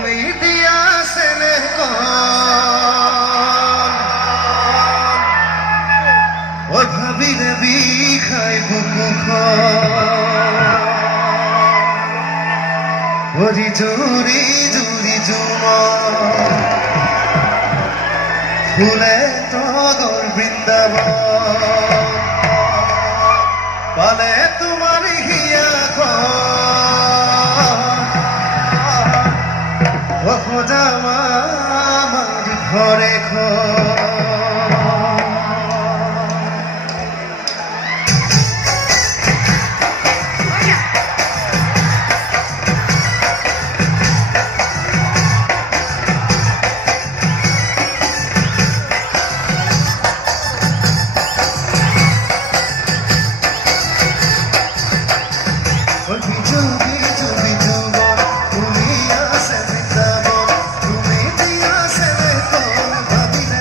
তুমি দিয়া স্নেহ ও ভাবিলে বিষাই বুকুখন ওরি জুরি জুরি জুমন ফুলে তগর বৃন্দাবন পালে তোমার হিয়া খোঁজামা আমার ঘরে ভাবিলে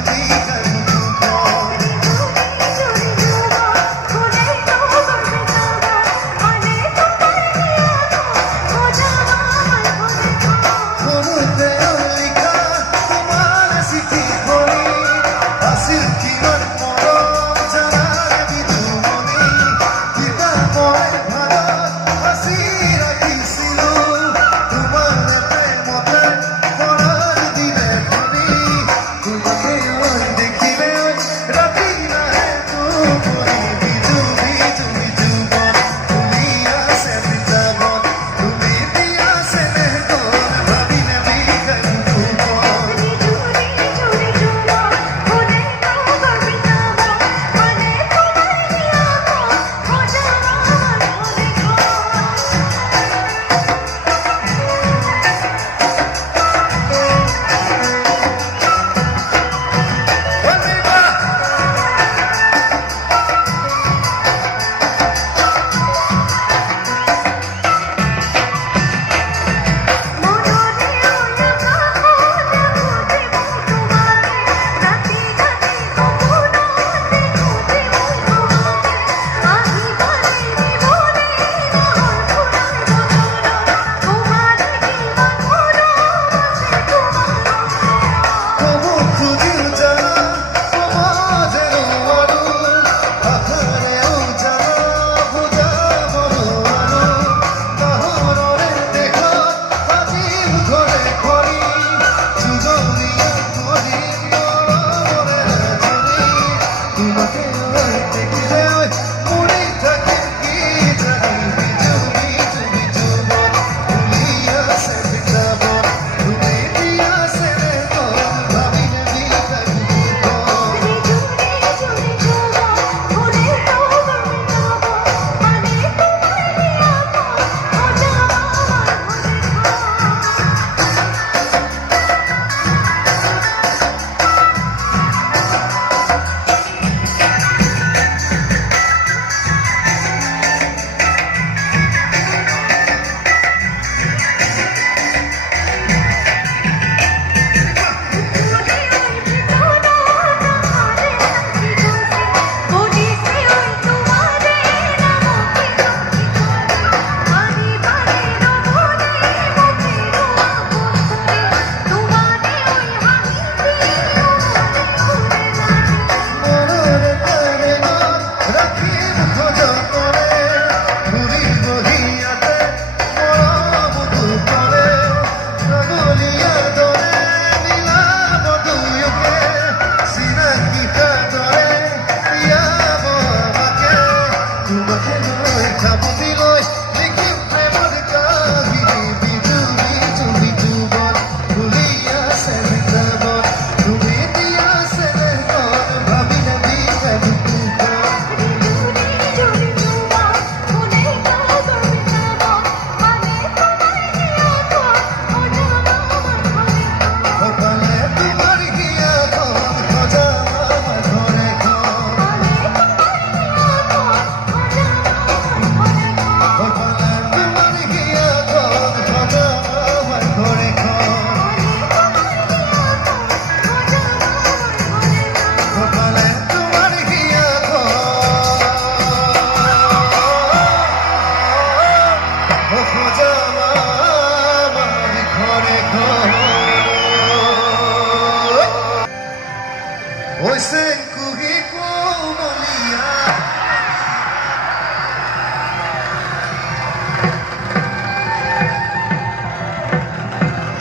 Ôi sen kuhi komolia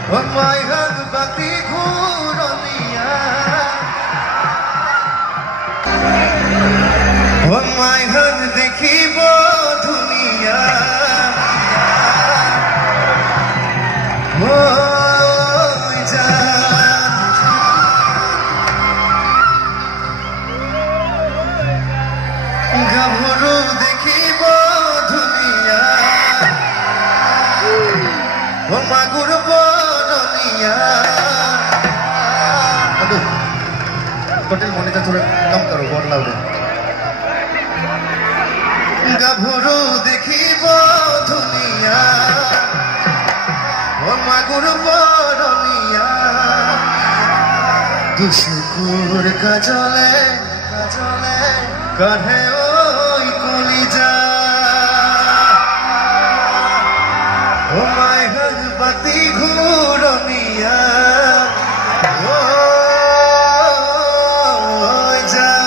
On my hand bati ghurania On my hand dekhibo dunia Oi jaan Gabhoru দেখিব দুনিয়া ও মাগুর বরনিয়া अबे होटल मॉनिटर थोड़ा कम करो बहुत लाउड है গাভরু দেখিব দুনিয়া ও মাগুর বরনিয়া দুশুকুর কাজলে কাজলে কাঁধে ওই কলিজা ও মায় বাতি ঘুরনিয়া ও জান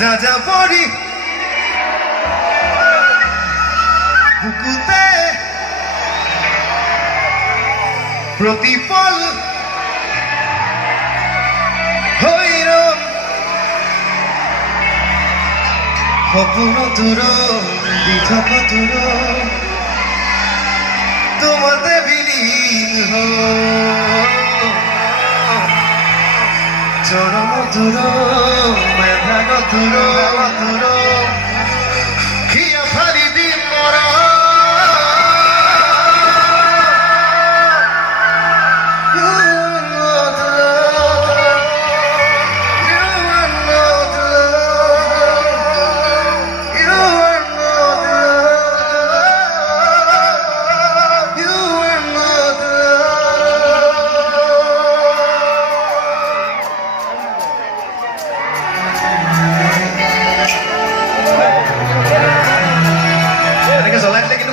যাযাবরী বুকুতে প্রতিপল হৈরণ সপোন দূৰ বিধক দূৰ তোমাতে বিলীন চরম দূর মেধাগ দূর দূর হিয়া ফালি দিন মর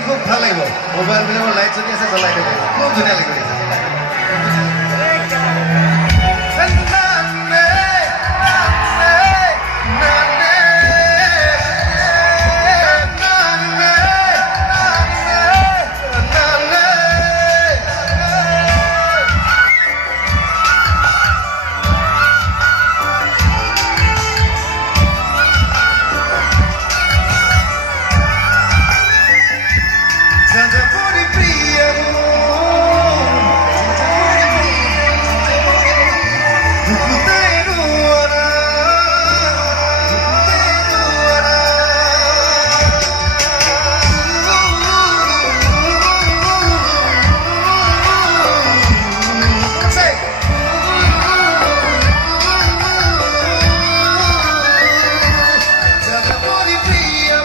খুব ভাল লাগিব মোবাইল বিলাকৰ লাইট যদি আছে জ্বলাই দিব খুব ধুনীয়া লাগিব যাযাবরী প্রিয় বুকুতে রুয়ারা যাযাবরী প্রিয়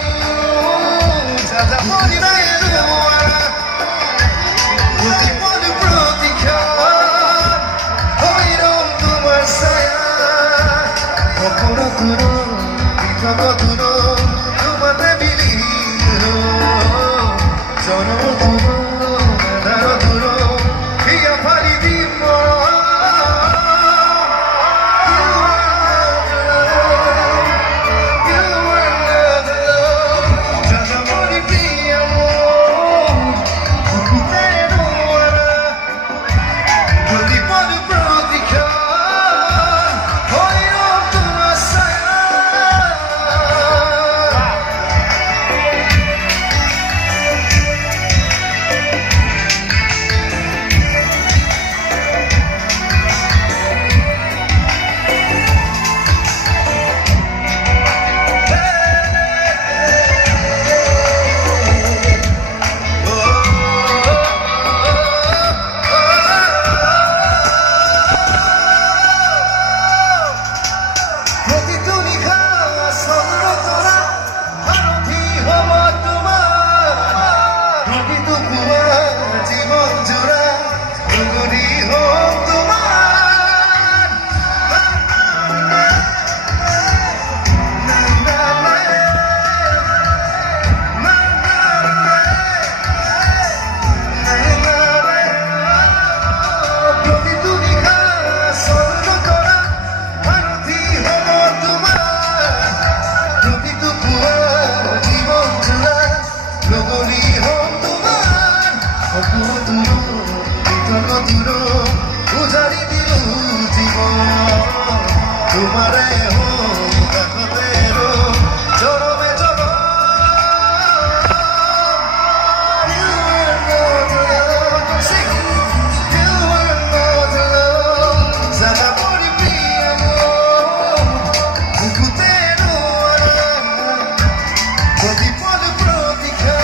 যাযাবরী তোমাতে বিলীন চরম দূর মেধার দূর হিয়া ফালি দিন যাযাবরী প্রিয় বুকুতে রোয়ারা প্রতিপদ প্রতীক্ষা উজাড়ি দিল জীবন তোমারে চরমে যাযাবরী প্রিয় বুকুতে রোয়ারা প্রতিপদ প্রতীক্ষা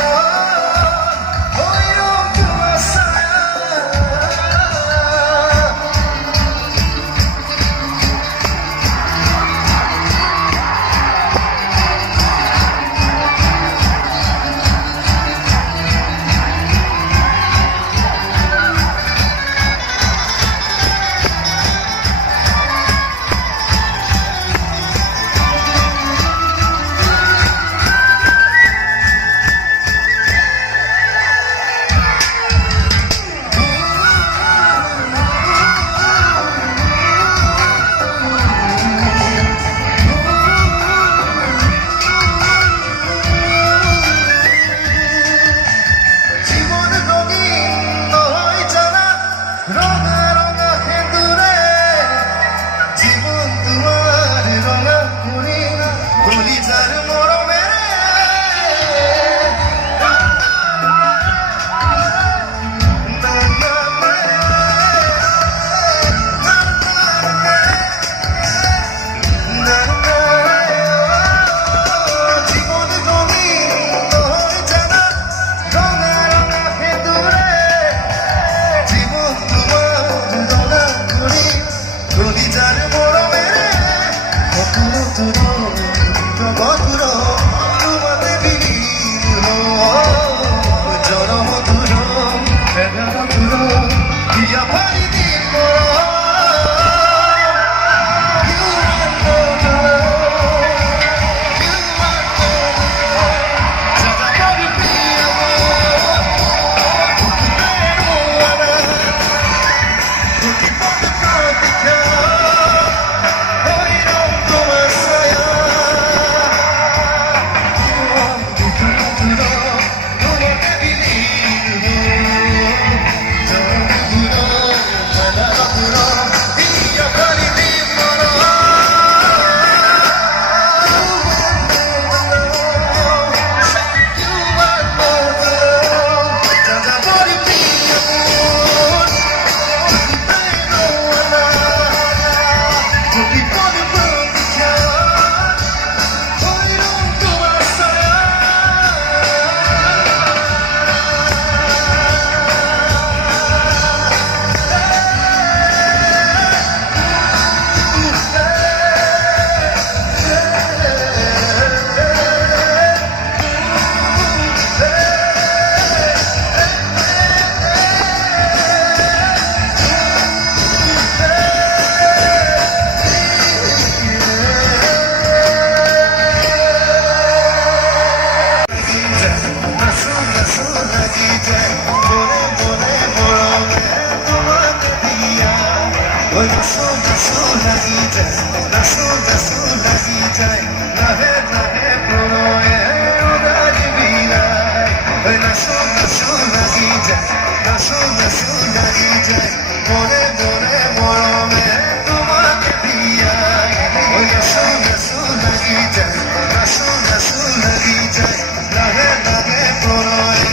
ওই নাচো নাচো লাগি যায় নাচো নাচো লাগি যায় লাহে লাহে প্রণয়ে উড়াল বিলায় ওই নাচো নাচো লাগি যায় নাচো নাচো লাগি যায় মনে মনে মরমে তোমাকে দিয়ায় ওই নাচো নাচো লাগি যায় নাচো নাচো লাগি যায় লাহে লাহে প্রণয়ে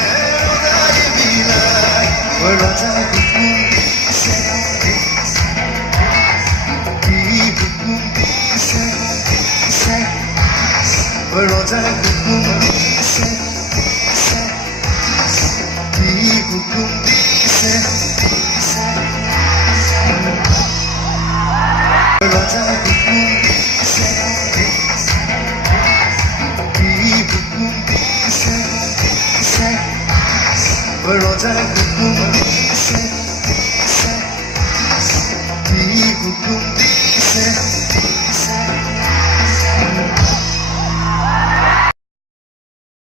উড়াল বিলায় ওই রাজা হুকুম দিছে ওই রাজা হুকুম দিছে কি হুকুম দিছে ওই রাজা হুকুম দিছে কি হুকুম দিছে ওই রাজা হুকুম দিছে কি হুকুম দিছে